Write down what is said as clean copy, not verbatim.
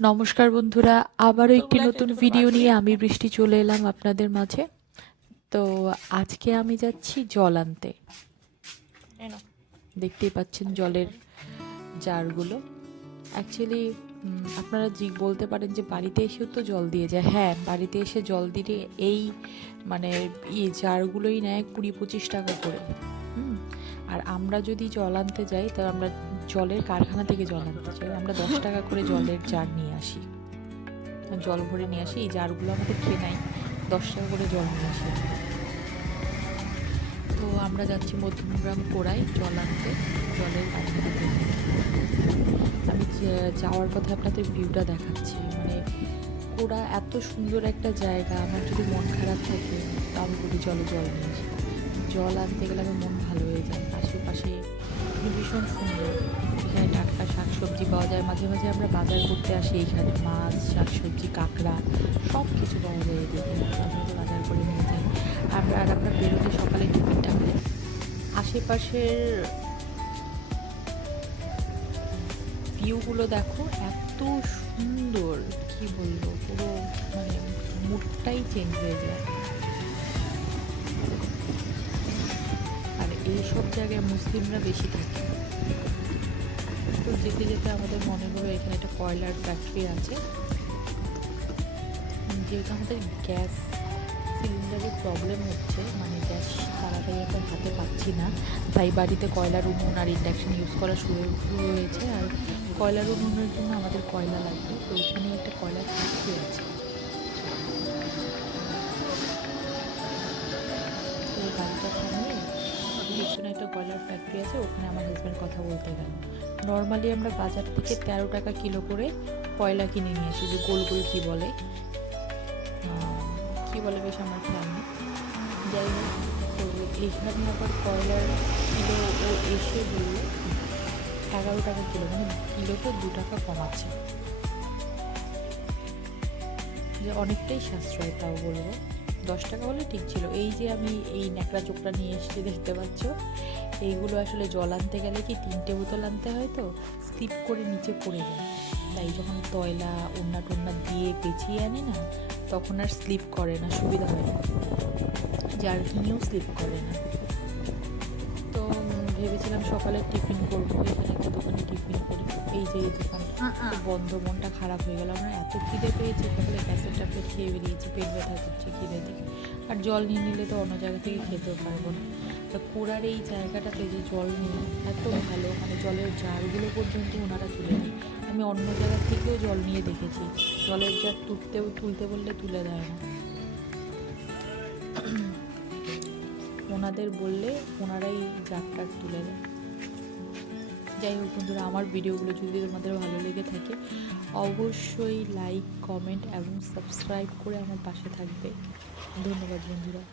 নমস্কার বন্ধুরা, আবারও একটি নতুন ভিডিও নিয়ে আমি বৃষ্টি চলে এলাম আপনাদের মাঝে। তো আজকে আমি যাচ্ছি জল আনতে। দেখতেই পাচ্ছেন জলের জারগুলো। অ্যাকচুয়ালি আপনারা বলতে পারেন যে বাড়িতে এসেও তো জল দিয়ে যায়। হ্যাঁ, বাড়িতে এসে জল দিলে এই মানে জারগুলোই নেয় 20-25 টাকা করে। আর আমরা যদি জল আনতে যাই, তো আমরা জলের কারখানা থেকে জল আনতে চাই, আমরা 10 টাকা করে জলের জার নিয়ে আসি, জল ভরে নিয়ে আসি। এই জারগুলো আমাদের কেনাই, 10 টাকা করে জল নিয়ে আসি। তো আমরা যাচ্ছি মধ্যমগ্রাম কোড়ায় জল আনতে, জলের কারখানা থেকে। আমি যাওয়ার পথে আপনাদের ভিউটা দেখাচ্ছি। মানে কোড়া এত সুন্দর একটা জায়গা, আমার যদি মন খারাপ থাকে তো আমি বলি জলে জল নিয়ে আসি। জল আনতে গেলে আমার মন ভালো হয়ে যায়। আশেপাশে ভীষণ সুন্দর, এখানে টাটকা শাকসবজি পাওয়া যায়। মাঝে মাঝে আমরা বাজার করতে আসি, এখানে মাছ, শাকসবজি, কাঁকড়া সব কিছু পাওয়া যায় এদিকে। মাঝে মাঝে বাজার করে নিয়ে যাই আমরা বেরোলে সকালে টিফিনটা খাই। আশেপাশের ভিউগুলো দেখো, এত সুন্দর, কি বলবো, পুরো মানে মুডটাই চেঞ্জ হয়ে যায়। আর এইসব জায়গায় মুসলিমরা বেশি থাকে। তো যেতে যেতে আমাদের মনে হলো এখানে একটা কয়লার ফ্যাক্টরি আছে। যেহেতু আমাদের গ্যাস সিলিন্ডারের প্রবলেম হচ্ছে, মানে গ্যাস তাড়াতাড়ি এখন হাতে পাচ্ছি না, তাই বাড়িতে কয়লার উনুন আর ইন্ডাকশন ইউজ করা শুরু হয়েছে। আর কয়লার উনুনের জন্য আমাদের কয়লা লাগবে, তো এখানে একটা কয়লার ফ্যাক্টরি আছে। তো গাড়িটা থামিয়ে পেছনে একটা কয়লার ফ্যাক্টরি আছে, ওখানে আমার হাজব্যান্ড কথা বলতে গেল। নর্মালি আমরা বাজার থেকে 13 টাকা কিলো করে কয়লা কিনে নিয়ে আসি, যে গোল গোল কী বলে, বেশ আমার খেয়াল নেই। যাই হোক, তো এখানে আবার কয়লার কিলো ও এসে বললো 11 টাকা কিলো, মানে কিলোতে 2 টাকা কমাচ্ছে, যে অনেকটাই সাশ্রয়। তাও বলবো 10 টাকা হলে ঠিক ছিল। এই যে আমি এই ন্যাকড়া চোখটা নিয়ে এসেছি, দেখতে পাচ্ছ, এইগুলো আসলে জল আনতে গেলে কি 3টে বোতল আনতে হয়, তো স্লিপ করে নিচে পড়ে যায়। তাই যখন তয়লা ওড়না টোন্না দিয়ে পেঁচিয়ে আনি না, তখন আর স্লিপ করে না, সুবিধা হয় না, জার্কিংয়েও স্লিপ করে না। তো ভেবেছিলাম সকালে টিফিন করবো, এখানে একটা দোকানে টিফিন করি। এই যে এই দোকানটা বন্ধ, মনটা খারাপ হয়ে গেল। আমরা এত খিদে পেয়েছি, সকালে গ্যাসের ট্যাবলেট খেয়ে বেরিয়েছি, পেট ব্যথা করছে খিদে থেকে। আর জল নিয়ে নিলে তো অন্য জায়গা থেকে খেতেও পারবো না। তো কোড়ার এই জায়গাটাতে যে জল নিয়ে এত ভালো, মানে জলের জারগুলো পর্যন্ত ওনারা তুলে নেয়। আমি অন্য জায়গা থেকেও জল নিয়ে দেখেছি, জলের জার তুলতে বললে তুলে দেয় না, ওনাদের বললে ওনারাই জারটা তুলে দেয়। যাই হোক বন্ধুরা, আমার ভিডিওগুলো যদি তোমাদের ভালো লেগে থাকে, অবশ্যই লাইক, কমেন্ট এবং সাবস্ক্রাইব করে আমার পাশে থাকবে। ধন্যবাদ বন্ধুরা।